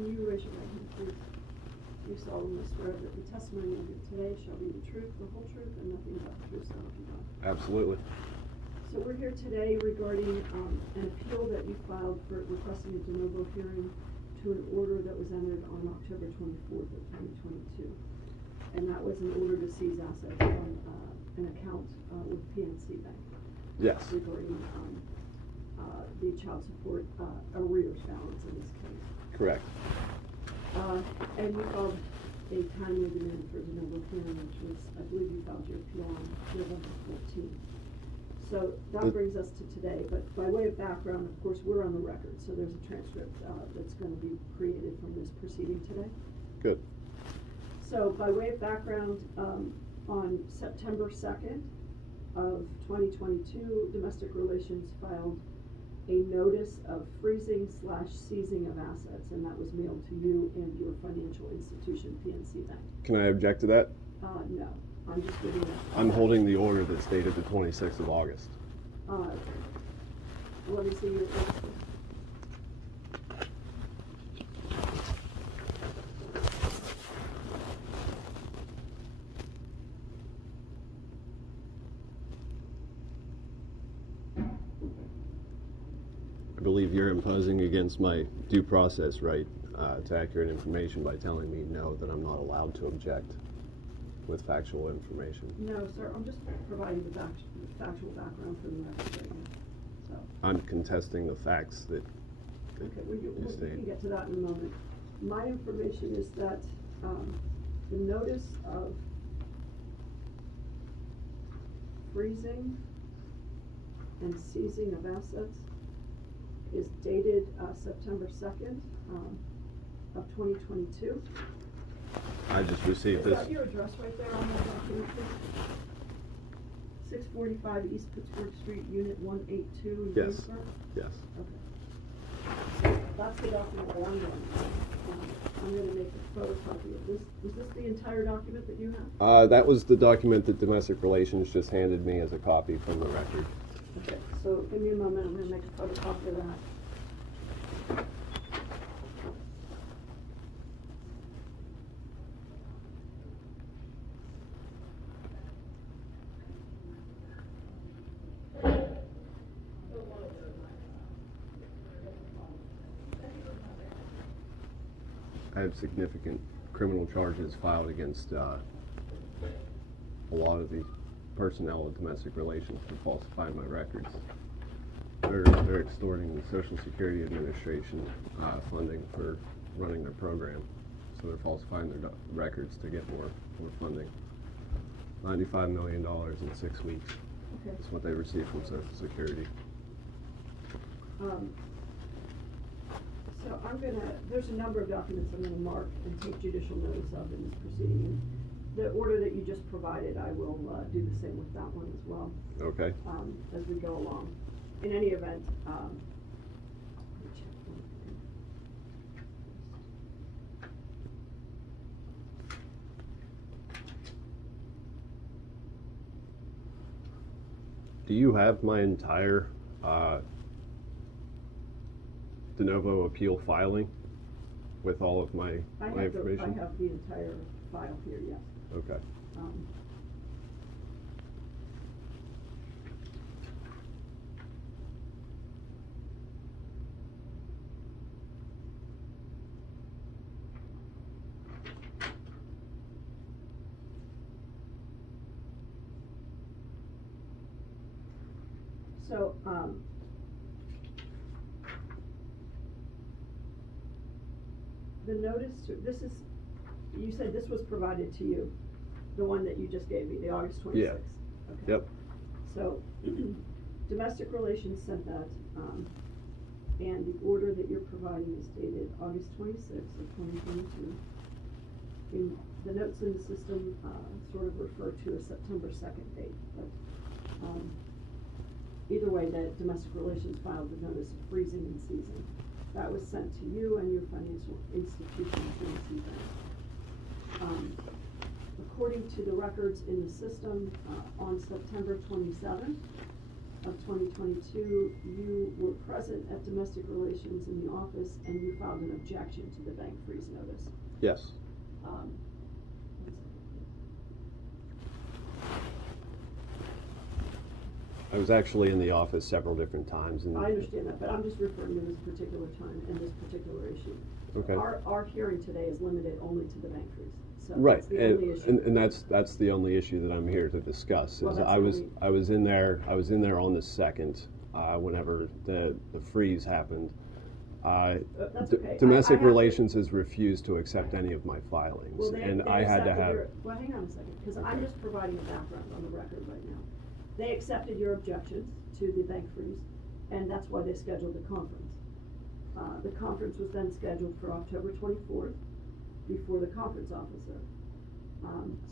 Can you raise your right hand, please? You solemnly swear that the testimony you give today shall be the truth, the whole truth, and nothing but the truth, so help you God. Absolutely. So we're here today regarding an appeal that you filed for requesting a de novo hearing to an order that was entered on October 24th of 2022. And that was an order to seize assets from an account with PNC Bank. Yes. Regarding the child support arrears balance in this case. Correct. And you filed a timely demand for de novo hearing, which was, I believe you filed your appeal on November 14th. So that brings us to today, but by way of background, of course, we're on the record, so there's a transcript that's going to be created from this proceeding today. Good. So by way of background, on September 2nd of 2022, Domestic Relations filed a notice of freezing/seizing of assets, and that was mailed to you and your financial institution, PNC Bank. Can I object to that? No, I'm just giving that. I'm holding the order that's dated the 26th of August. Let me see your order. I believe you're imposing against my due process right to accurate information by telling me no, that I'm not allowed to object with factual information. No, sir, I'm just providing the factual background for the record right now. So. I'm contesting the facts that Okay, we state. can get to that in a moment. My information is that the notice of freezing and seizing of assets is dated September 2nd of 2022. I just received Is this. that your address right there on that document, please? 645 East Pittsburgh Street, Unit 182 in Yes. Greensburg? Yes. Okay. So that's the document that I'm going to. I'm going to make a photocopy of this. Is this the entire document that you have? That was the document that Domestic Relations just handed me as a copy from the record. Okay, so give me a moment. I'm going to make a photocopy of that. I have significant criminal charges filed against a lot of the personnel of Domestic Relations for falsifying my records. They're extorting the Social Security Administration funding for running their program. So they're falsifying their records to get more funding. $95 million in 6 weeks. Okay. That's what they received from Social Security. So there's a number of documents I'm going to mark and take judicial notice of in this proceeding. And the order that you just provided, I will do the same with that one as well. Okay. As we go along. In any event, let me check one thing. Do you have my entire de novo appeal filing with all of my information? I have the entire file here, yes. Okay. So, the notice, you said this was provided to you, the one that you just gave me, the August 26th? Yeah. Okay. Yep. So, Domestic Relations sent that, and the order that you're providing is dated August 26th of 2022. The notes in the system sort of refer to a September 2nd date, but either way, the Domestic Relations filed the notice of freezing and seizing. That was sent to you and your financial institution, PNC Bank. According to the records in the system, on September 27th, of 2022, you were present at domestic relations in the office and you filed an objection to the bank freeze notice. Yes. Um, I was actually in the office several different times. And I understand that, but I'm just referring to this particular time and this particular issue. Okay. Our hearing today is limited only to the bank freeze. So Right, that's the only issue. and that's the only issue that I'm here to discuss. Well, Is that's I was only- in there on the 2nd, whenever the freeze happened. That's okay. Domestic I have to- relations has refused to accept any of my filings, Well, they I had to accepted have. well, hang on a second, because I'm Okay. just providing a background on the record right now. They accepted your objections to the bank freeze, and that's why they scheduled the conference. The conference was then scheduled for October 24th before the conference officer.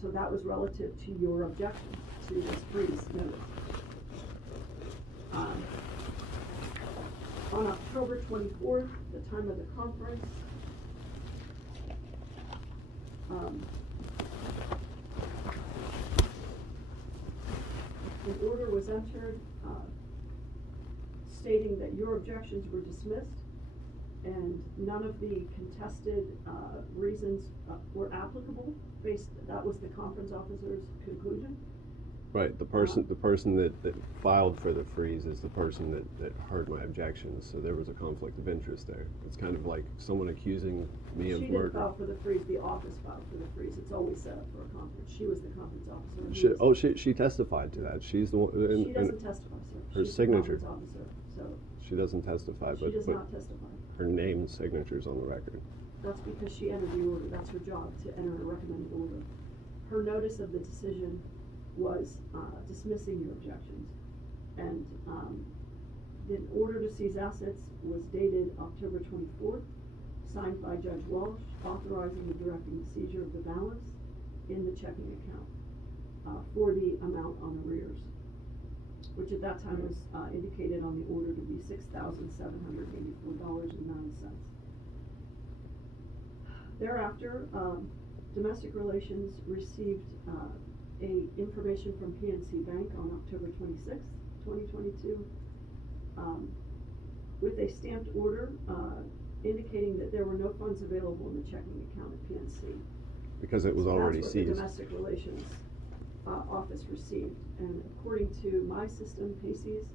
So that was relative to your objections to this freeze notice. On October 24th, the time of the conference, an order was entered stating that your objections were dismissed and none of the contested reasons were applicable. That was the conference officer's conclusion. Right, the person that filed for the freeze is the person that heard my objections, so there was a conflict of interest there. It's kind of like someone accusing me of She murder. didn't file for the freeze, the office filed for the freeze. It's always set up for a conference. She was the conference officer. She testified to that. She's the one. She doesn't testify, sir. Her She's signature. the conference officer, so She doesn't testify, she does but not testify. her name and signature's on the record. That's because she entered the order. That's her job, to enter a recommended order. Her notice of the decision was dismissing your objections. And the order to seize assets was dated October 24th, signed by Judge Walsh, authorizing and directing the seizure of the balance in the checking account for the amount on arrears, which at that time was indicated on the order to be $6,784.09. Thereafter, Domestic Relations received information from PNC Bank on October 26th, 2022, with a stamped order indicating that there were no funds available in the checking account at PNC. Because it was So already that's what seized. the Domestic Relations office received, and according to my system, Pacey's,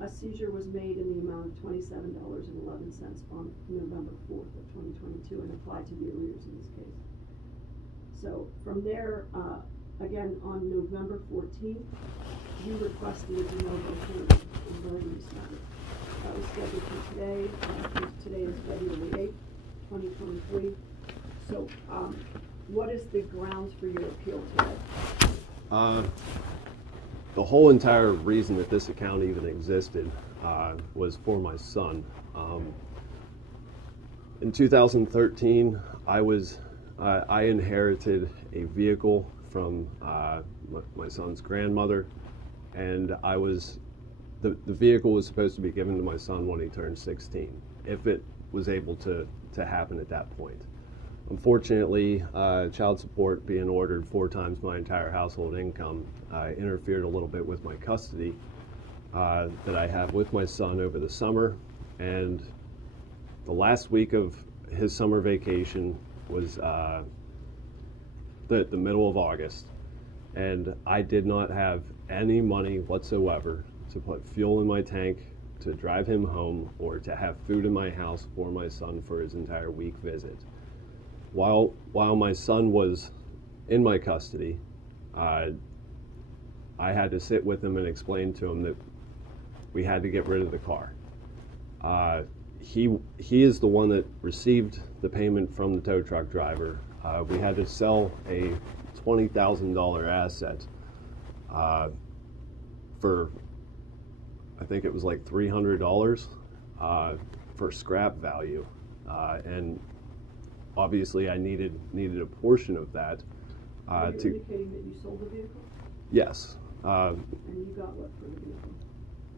a seizure was made in the amount of $27.11 on November 4th of 2022 and applied to the arrears in this case. So from there, again, on November 14th, you requested a de novo hearing regarding this matter. That was scheduled for today. Today is February 8th, 2023. So, what is the grounds for your appeal today? The whole entire reason that this account even existed was for my son. In 2013, I inherited a vehicle from my son's grandmother, and the vehicle was supposed to be given to my son when he turned 16, if it was able to happen at that point. Unfortunately, child support being ordered 4 times my entire household income interfered a little bit with my custody that I have with my son over the summer, and the last week of his summer vacation was the middle of August, and I did not have any money whatsoever to put fuel in my tank, to drive him home, or to have food in my house for my son for his entire week visit. While my son was in my custody, I had to sit with him and explain to him that we had to get rid of the car. He is the one that received the payment from the tow truck driver. We had to sell a $20,000 asset for, I think it was like $300 for scrap value, and obviously I needed a portion of that. Are you indicating that you sold the vehicle? Yes. And you got what for the vehicle?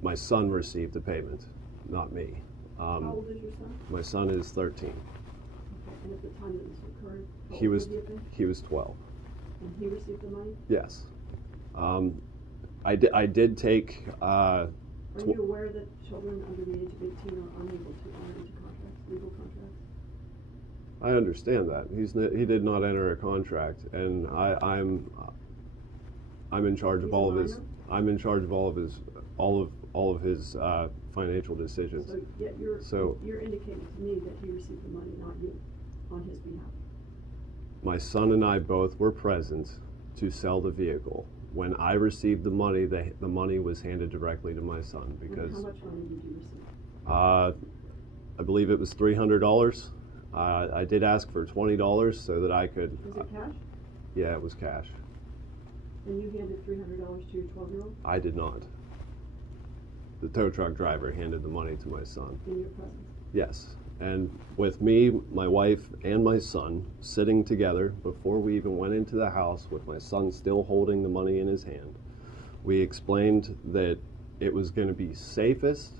My son received the payment, not me. How old is your son? My son is 13. Okay, and at the time that this occurred, how He old was he have been? he was 12. And he received the money? Yes. I did take Are you aware that children under the age of 18 are unable to enter into contracts, legal contracts? I understand that. He did not enter a contract, and I'm in charge of all of his. I'm in charge of all of his financial decisions. So yet you're indicating to me that he received the money, not you, on his behalf. My son and I both were present to sell the vehicle. When I received the money, the money was handed directly to my son because. And how much money did you receive? I believe it was $300. I did ask for $20 so that I could. Was it cash? Yeah, it was cash. And you handed $300 to your 12-year-old? I did not. The tow truck driver handed the money to my son. In your presence? Yes. And with me, my wife, and my son sitting together before we even went into the house with my son still holding the money in his hand, we explained that it was going to be safest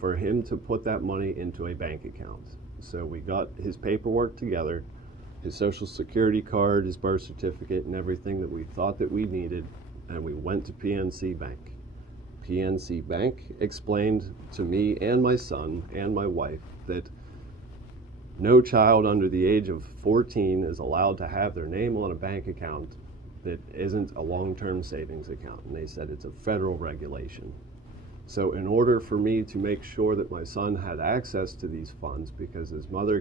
for him to put that money into a bank account. So we got his paperwork together, his social security card, his birth certificate, and everything that we thought that we needed, and we went to PNC Bank. PNC Bank explained to me and my son and my wife that no child under the age of 14 is allowed to have their name on a bank account that isn't a long-term savings account. And they said it's a federal regulation. So in order for me to make sure that my son had access to these funds, because his mother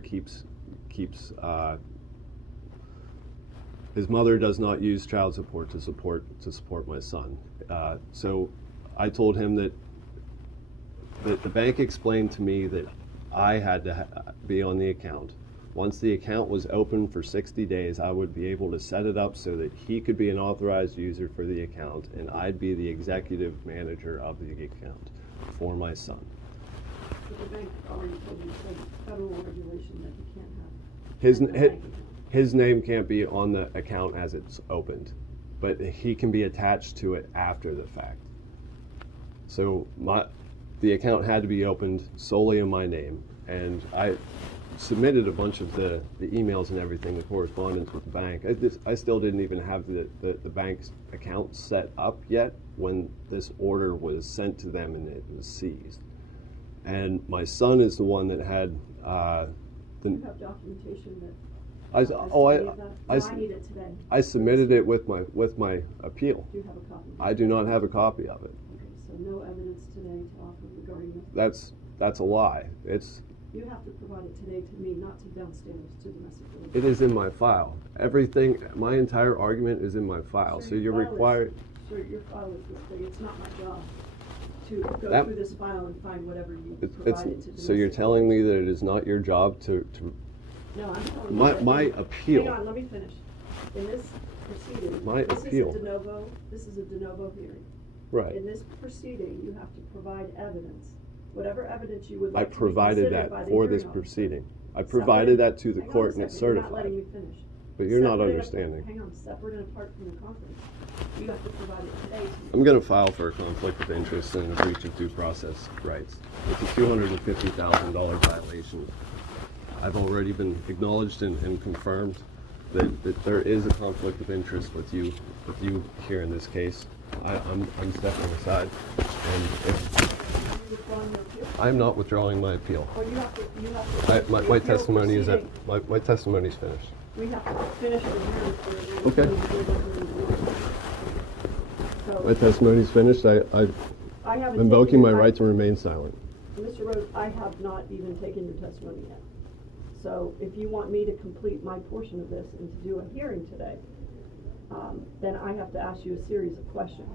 his mother does not use child support to support my son. So I told him that the bank explained to me that I had to be on the account. Once the account was open for 60 days, I would be able to set it up so that he could be an authorized user for the account, and I'd be the executive manager of the account for my son. But the bank already told you, so federal regulation that he can't have. His name can't be on the account as it's opened, but he can be attached to it after the fact. So the account had to be opened solely in my name, and I submitted a bunch of the emails and everything, the correspondence with the bank. I still didn't even have the bank's account set up yet when this order was sent to them and it was seized. And my son is the one that had you have documentation that I need it today. I submitted it with my appeal. Do you have a copy? I do not have a copy of it. Okay, so no evidence today to offer regarding this. That's a lie. You have to provide it today to me, not to downstairs, to domestic relations. It is in my file. Everything, my entire argument is in my file. So you're required. Sir, your file is this big. It's not my job to go through this file and find whatever you provided to. So you're telling me that it is not your job to. No, I'm telling you. My appeal. Hang on, let me finish. In this proceeding, this is a de novo hearing. Right. In this proceeding, you have to provide evidence. Whatever evidence you would like I provided that for this proceeding. I provided that to the court and it's certified. You're not letting me finish. But you're not understanding. Hang on, separate and apart from the conference. You have to provide it today to me. I'm going to file for a conflict of interest and a breach of due process rights. It's a $250,000 violation. I've already been acknowledged and confirmed that there is a conflict of interest with you here in this case. I'm stepping aside, and I'm not withdrawing my appeal. Well, you have to My testimony is that my testimony is finished. We have to finish the hearing for Okay. So, My testimony is finished. I'm I haven't invoking my taken right to remain silent. Mr. Rose, I have not even taken your testimony yet. So if you want me to complete my portion of this and to do a hearing today, then I have to ask you a series of questions.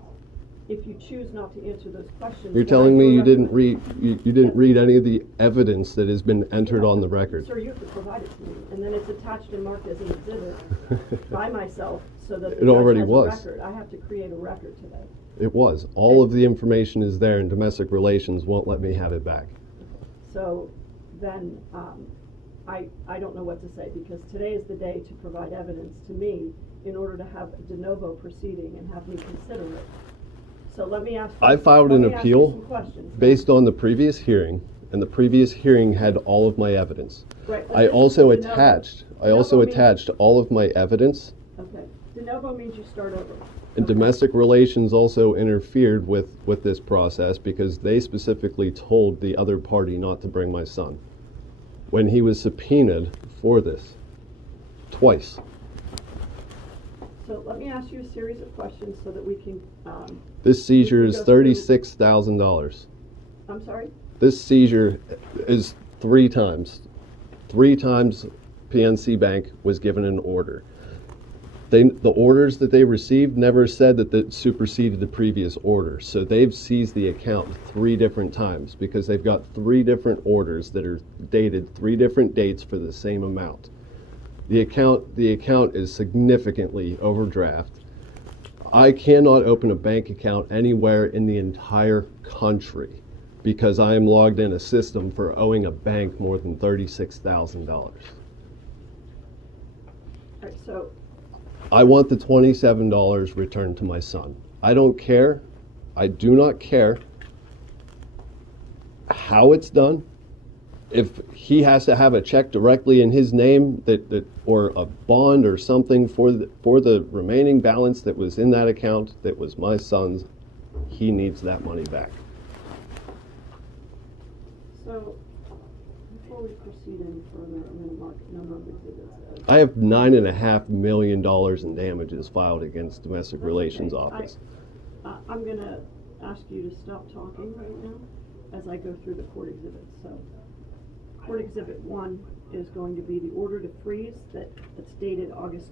If you choose not to answer those questions, You're telling me you didn't read any of the evidence that has been entered on the record. Sir, you have to provide it to me, and then it's attached and marked as an exhibit by myself, so that It already has was. a record. I have to create a record today. It was. All of the information is there, and domestic relations won't let me have it back. So then I don't know what to say, because today is the day to provide evidence to me in order to have a de novo proceeding and have me consider it. So let me ask you, I filed an appeal some questions. based on the previous hearing, and the previous hearing had all of my evidence. Right, but I this is also de novo. attached De novo means- all of my evidence. Okay, De novo means you start over. And domestic relations also interfered with this process because they specifically told the other party not to bring my son when he was subpoenaed for this twice. So let me ask you a series of questions so that we can, This seizure is go through- $36,000. I'm sorry? This seizure is 3 times. 3 times PNC Bank was given an order. The orders that they received never said that it superseded the previous order. So they've seized the account 3 different times because they've got 3 different orders that are dated 3 different dates for the same amount. The account is significantly overdraft. I cannot open a bank account anywhere in the entire country because I am logged in a system for owing a bank more than $36,000. All right, so I want the $27 returned to my son. I don't care. I do not care how it's done. If he has to have a check directly in his name or a bond or something for the remaining balance that was in that account that was my son's, he needs that money back. So, before we proceed any further, I'm going to mark a number of exhibits. I have $9.5 million in damages filed against Domestic Relations Office. I'm going to ask you to stop talking right now as I go through the court exhibits. So, Court Exhibit 1 is going to be the order to freeze that's dated August